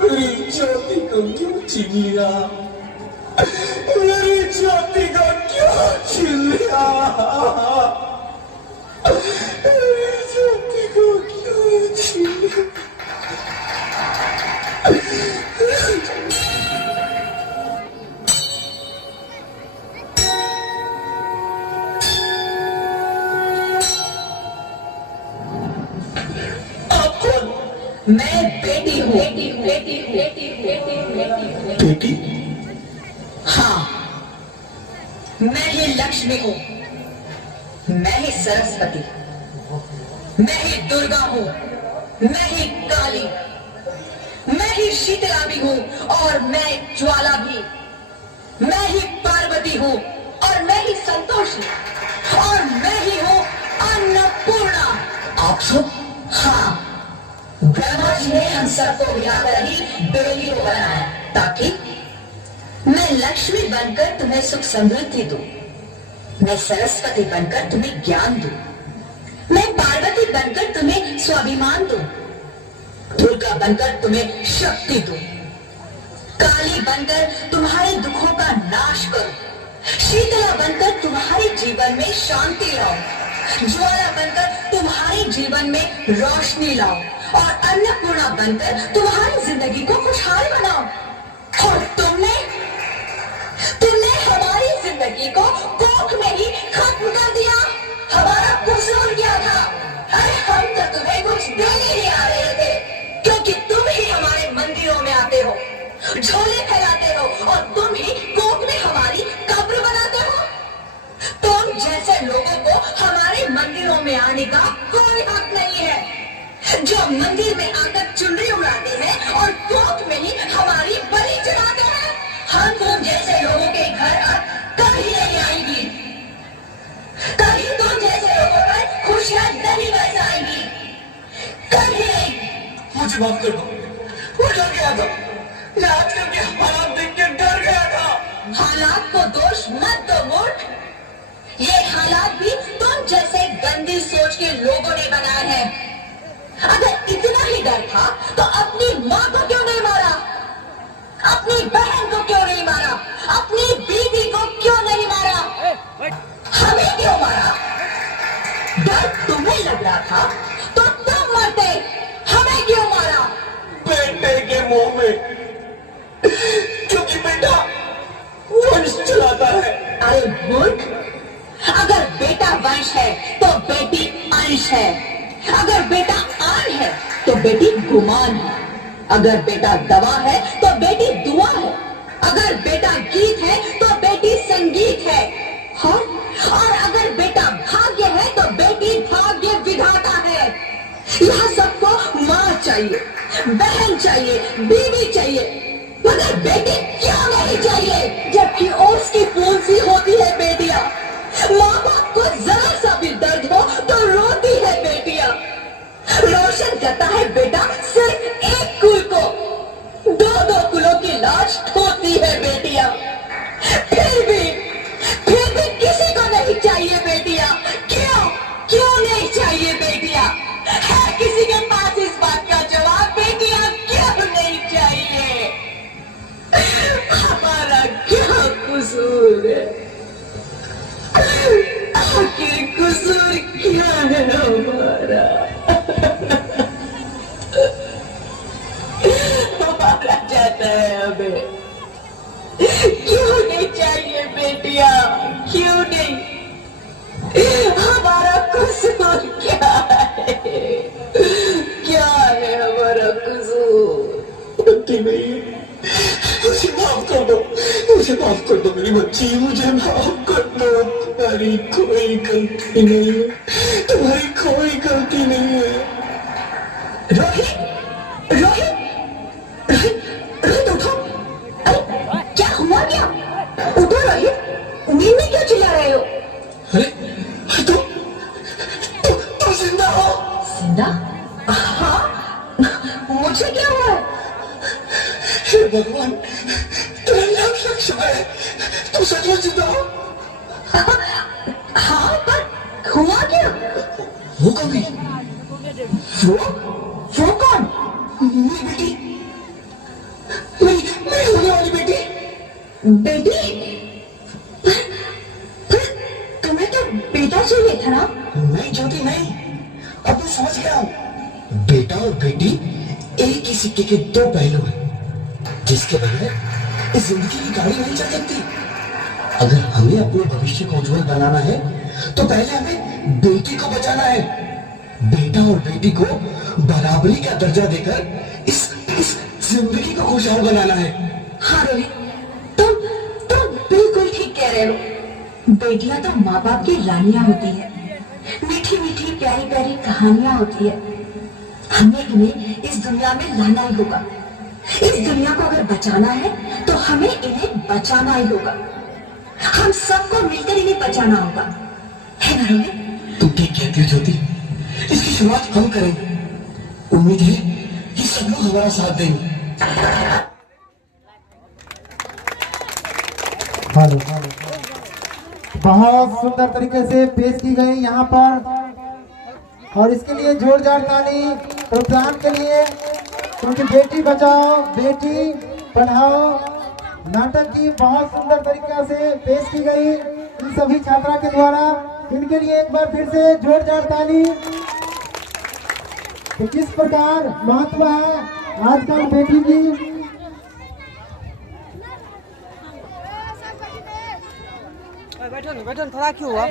मेरी ज्योति को क्यों छीन लिया? मेरी ज्योति को क्यों छीन लिया? मेरी ज्योति को क्यों छीन लिया? मैं बेटी हूँ। बेटी? हाँ, मैं ही लक्ष्मी हूँ, मैं ही सरस्वती, मैं ही दुर्गा हूँ, मैं ही काली, मैं ही शीतला भी हूँ और मैं ज्वाला भी, मैं ही पार्वती हूँ और मैं ही संतोषी और मैं ही हूँ अन्नपूर्णा। आप सब? हाँ, ब्रह्मा जी ने हम सबको मिलाकर ही बेटी को बनाया ताकि मैं लक्ष्मी बनकर तुम्हें सुख समृद्धि दूं, मैं सरस्वती बनकर तुम्हें ज्ञान दूं, मैं पार्वती बनकर तुम्हें स्वाभिमान दूं, दुर्गा बनकर तुम्हें शक्ति दूं, काली बनकर तुम्हारे दुखों का नाश करूं, शीतला बनकर तुम्हारे जीवन में शांति लाऊं, ज्वाला बनकर तुम्हारे जीवन में रोशनी लाऊं और अन्नपूर्णा बनकर तुम्हारी जिंदगी को खुशहाल बनाओ। और तुमने हमारी जिंदगी को कोख में ही खत्म कर दिया। हमारा कसूर क्या था? अरे हम तो तुम्हें कुछ देने नहीं आ रहे थे, क्योंकि तुम ही हमारे मंदिरों में आते हो, झोले फैलाते हो और तुम ही कोख में हमारी कब्र बनाते हो। तुम जैसे लोगों को हमारे मंदिरों में आने का कोई हक नहीं है, जो मंदिर में आकर चुनरी उड़ाते हैं और कोख में ही हमारी बलि चढ़ाते हैं। हम तुम जैसे लोगों के घर कभी नहीं आएंगी, कभी तुम जैसे लोगों पर खुशियां नहीं बरसाएंगी, कभी नहीं। मुझे माफ कर दो, मैं डर गया था। मैं आजकल के हालात देख के डर गया था। हालात को दोष मत दो मूर्ख, ये हालात भी तुम जैसे गंदी सोच के लोगों ने बनाए हैं। अगर इतना ही डर था तो अपनी माँ को क्यों नहीं मारा, अपनी बहन को क्यों नहीं मारा, अपनी बीवी को क्यों नहीं मारा, हमें क्यों मारा? डर तुम्हें लग रहा था तो तुम मरते, हमें क्यों मारा? बेटे के मुंह में, क्योंकि बेटा वंश चलाता है। अरे मूर्ख, अगर बेटा वंश है तो बेटी अंश है, अगर बेटा आन है तो बेटी गुमान है, अगर बेटा दवा है तो बेटी दुआ है, अगर बेटा गीत है तो बेटी संगीत है, हाँ? और अगर बेटा भाग्य है तो बेटी भाग्य विधाता है। यहाँ सबको माँ चाहिए, बहन चाहिए, बीवी चाहिए, मगर बेटी क्यों नहीं चाहिए? जबकि उसकी फूल सी होती है बेटियां। माँ बाप को जरा सा भी दर्द हो तो रोती है बेटियां। रोशन करता है बेटा सिर्फ एक कुल को, दो दो कुलों की लाज ढोती है बेटियां। फिर भी किसी को नहीं चाहिए बेटियां। क्यों नहीं चाहिए बेटियां? है किसी के पास इस बात का जवाब? बेटियां क्यों नहीं चाहिए? हमारा क्या कसूर है? आखिर कसूर क्या है हमारा? हमारा जाता है हमें। क्यों नहीं चाहिए बेटियां? क्यों नहीं? हमारा कसूर क्या है? क्या है हमारा कसूर? गलती नहीं, मुझे माफ कर दो, मुझे माफ कर दो मेरी बच्ची, मुझे माफ कर दो। तुम्हारी कोई गलती नहीं है, तुम्हारी कोई गलती नहीं है। रोहित, रोहित, रोहित, रोहित उठो। अरे क्या हुआ क्या? उठो रोहित, नींद में क्यों चिल्ला रहे हो? अरे तुम जिंदा हो? जिंदा? हाँ, मुझे क्या हुआ? हे भगवान, तेरा नाम लक्ष्मण है, तुम सच में जिंदा हो? हाँ, पर हुआ क्या? वो कभी वो कौन? मेरी बेटी, मेरी होने वाली बेटी। बेटी? पर तुम्हें तो बेटा चाहिए था ना? नहीं ज्योति नहीं, अब मैं समझ गया हूँ। बेटा और बेटी एक ही सिक्के के दो पहलू हैं, जिसके बगैर इस जिंदगी की गाड़ी नहीं चल सकती। अगर हमें अपने भविष्य को उज्जवल बनाना है तो पहले हमें बेटी को बचाना है। बेटा और बेटी को बराबरी का दर्जा देकर इस जिंदगी को खुशहाल बनाना है। हाँ रोहित, तुम बिल्कुल ठीक कह रहे हो। बेटियां तो माँ बाप की रानियां होती है, मीठी मीठी प्यारी प्यारी कहानियां होती है। हमें इन्हें इस दुनिया में लाना ही होगा। इस दुनिया को अगर बचाना है तो हमें इन्हें बचाना ही होगा। हम सबको मिलकर इन्हें बचाना होगा, है ना रोहित? तुम ठीक कहती हो ज्योति, इसकी शुरुआत हम करेंगे। उम्मीद है कि सब लोग हमारा साथ देंगे। हेलो, बहुत सुंदर तरीके से पेश की गई यहाँ पर, और इसके लिए जोरदार ताली प्रोत्साहन के लिए, क्योंकि बेटी बचाओ बेटी पढ़ाओ नाटक की बहुत सुंदर तरीके से पेश की गई इन सभी छात्रा के द्वारा। इनके लिए एक बार फिर से जोरदार ताली। तो किस प्रकार महत्व है आजकल बेटी की। बैठो थोड़ा क्यों हुआ?